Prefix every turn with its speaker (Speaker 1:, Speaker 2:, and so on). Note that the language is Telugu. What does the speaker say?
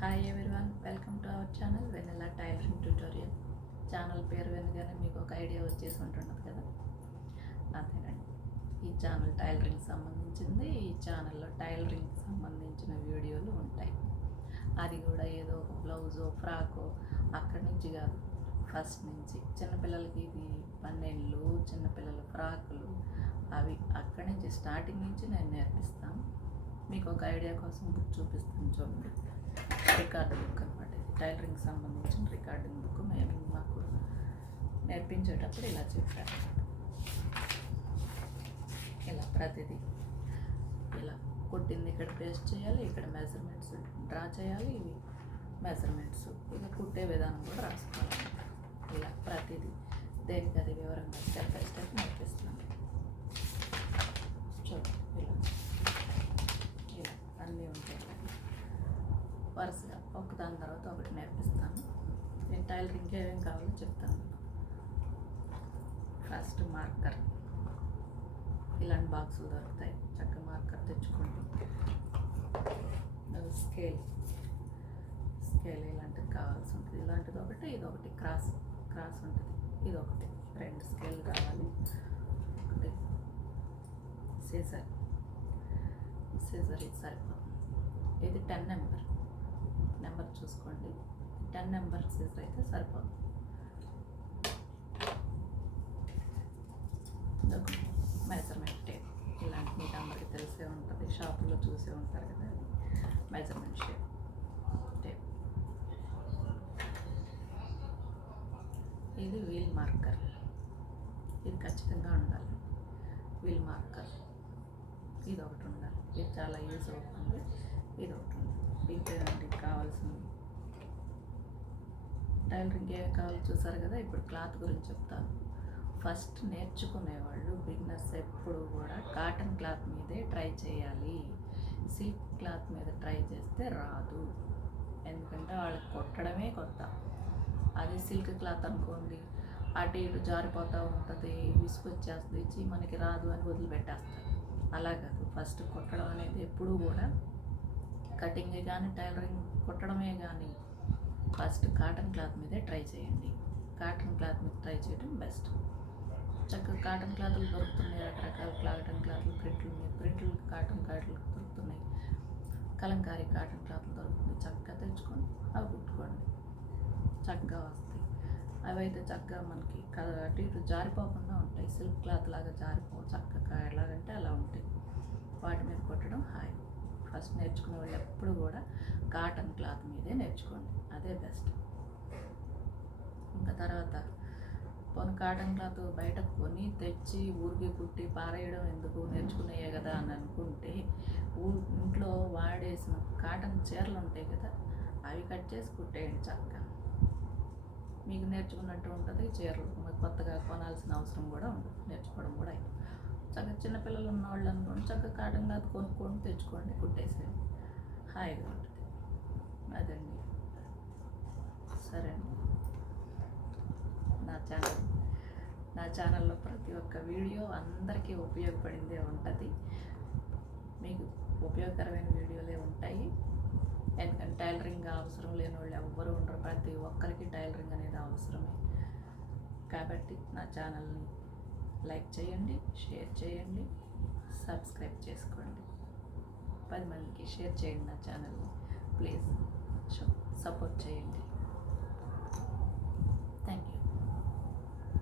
Speaker 1: Hi everyone welcome to our channel Vennela tailoring tutorial channel పేరు వినగానే మీకు ఒక ఐడియా వచ్చేసి ఉంటున్నది కదా? అదేనండి. ఈ ఛానల్ టైలరింగ్ సంబంధించింది ఈ ఛానల్లో టైలరింగ్ సంబంధించిన వీడియోలు ఉంటాయి. అది కూడా ఏదో ఒక బ్లౌజో ఫ్రాకో అక్కడి నుంచి కాదు. ఫస్ట్ నుంచి చిన్నపిల్లలకి ఇది పన్నెండ్లు చిన్నపిల్లల ఫ్రాకులు అవి అక్కడి నుంచి స్టార్టింగ్ నుంచి నేను నేర్పిస్తాను. మీకు ఒక ఐడియా కోసం బుక్ చూపిస్తాను చూడండి. రికార్డు బుక్ అనమాట టైలరింగ్ సంబంధించిన రికార్డింగ్ బుక్. మేము మాకు నేర్పించేటప్పుడు ఇలా చెప్పారు. ఇలా ప్రతిదీ ఇలా కుట్టింది ఇక్కడ పేస్ట్ చేయాలి ఇక్కడ మెజర్మెంట్స్ డ్రా చేయాలి ఇవి మెజర్మెంట్స్. ఇక కుట్టే విధానం కూడా రాసుకోవాలి ఇలా ప్రతిదీ దేనికి అది వివరంగా స్టెప్ బై స్టెప్ నేర్పిస్తున్నాను చూడండి ఇలా ఇలా అన్నీ ఉంటాయి వరుసగా ఒకదాని ఒకటి నేర్పిస్తాను నేను టైలరింగ్ ఏమేమి కావాలో చెప్తాను. ఫస్ట్ మార్కర్ ఇలాంటి బాక్సులు దొరుకుతాయి. చక్కగా మార్కర్ తెచ్చుకోండి. స్కేల్ స్కేల్ ఇలాంటిది కావాల్సి ఉంటుంది. ఇలాంటిది ఒకటి ఇది ఒకటి. క్రాస్ క్రాస్ ఉంటుంది. ఇది ఒకటి. రెండు స్కేల్ కావాలి. ఒకటి. సీజర్ సీజర్ ఇది సరిపోతుంది. ఇది టెన్ నెంబర్ నెంబర్ చూసుకోండి. టెన్ నెంబర్ సీజర్ అయితే సరిపోతుంది మెజర్మెంట్ టేప్ ఇలాంటి మీకు అందరికీ తెలిసే ఉంటుంది. షాపులో చూసే ఉంటారు కదా మెజర్మెంట్ షేప్ టేప్ ఇది వీల్ మార్కర్ ఇది ఖచ్చితంగా ఉండాలి. వీల్ మార్కర్ ఇది ఒకటి ఉండాలి. ఇది చాలా యూజ్ అవుతుంది. ఇది ఒకటి ఇంతేనండి కావాల్సింది టైలరింగ్ ఏమి కావాలో చూసారు కదా ఇప్పుడు క్లాత్ గురించి చెప్తాను. ఫస్ట్ నేర్చుకునేవాళ్ళు బిగినర్స్ ఎప్పుడు కూడా కాటన్ క్లాత్ మీదే ట్రై చేయాలి. సిల్క్ క్లాత్ మీద ట్రై చేస్తే రాదు. ఎందుకంటే వాళ్ళకి కొట్టడమే కొత్త. అది సిల్క్ క్లాత్ అనుకోండి అటు ఇటు జారిపోతూ ఉంటుంది విసుకొచ్చేస్తుంది ఇచ్చి మనకి రాదు అని వదిలిపెట్టేస్తారు. అలా కాదు. ఫస్ట్ కొట్టడం అనేది ఎప్పుడూ కూడా కటింగ్ కానీ టైలరింగ్ కుట్టడమే కానీ ఫస్ట్ కాటన్ క్లాత్ మీదే ట్రై చేయండి. కాటన్ క్లాత్ మీద ట్రై చేయడం బెస్ట్. చక్కగా కాటన్ క్లాత్లు దొరుకుతున్నాయి రకరకాల కాటన్ క్లాత్లు ప్రింట్లు ఉన్నాయి. ప్రింట్లు కాటన్ క్లాత్లు దొరుకుతున్నాయి. కలంకారీ కాటన్ క్లాత్లు దొరుకుతున్నాయి. చక్కగా తెచ్చుకొని అవి కుట్టుకోండి. చక్కగా వస్తాయి. అవి అయితే చక్కగా మనకి అటు ఇటు జారిపోకుండా ఉంటాయి. సిల్క్ క్లాత్ లాగా జారిపో చక్కగా ఎలాగంటే అలా ఉంటాయి. వాటి మీద కొట్టడం హాయి. ఫస్ట్ నేర్చుకునే వాళ్ళు ఎప్పుడు కూడా కాటన్ క్లాత్ మీదే నేర్చుకోండి. అదే బెస్ట్. ఇంకా తర్వాత పోనీ కాటన్ క్లాత్ బయట కొని తెచ్చి ఊరికి కుట్టి పారేయడం ఎందుకు? నేర్చుకునేయే కదా అని అనుకుంటే ఊ ఇంట్లో వాడేసిన కాటన్ చీరలు ఉంటాయి కదా అవి కట్ చేసి కుట్టేయండి చక్కగా. మీకు నేర్చుకున్నట్టు ఉంటుంది చీరలు మీకు కొత్తగా కొనాల్సిన అవసరం కూడా ఉండదు. నేర్చుకోవడం కూడా అయిపోతుంది. చక్కగా చిన్నపిల్లలు ఉన్నవాళ్ళు అనుకోండి చక్కగా కాటన్ క్లాత్ కొనుక్కొని తెచ్చుకోండి కుట్టేసేయండి హాయిగా ఉంటుంది. అదండి. సరే అండి నా ఛానల్ నా ఛానల్లో ప్రతి ఒక్క వీడియో అందరికీ ఉపయోగపడిందే ఉంటుంది. మీకు ఉపయోగకరమైన వీడియోలే ఉంటాయి. ఎందుకంటే టైలరింగ్ అవసరం లేని వాళ్ళు ఎవ్వరూ ఉండరు. ప్రతి ఒక్కరికి టైలరింగ్ అనేది అవసరమే. కాబట్టి నా ఛానల్ని లైక్ చేయండి షేర్ చేయండి సబ్స్క్రైబ్ చేసుకోండి. పది మందికి షేర్ చేయండి నా ఛానల్ని. ప్లీజ్ సపోర్ట్ చేయండి. Thank you.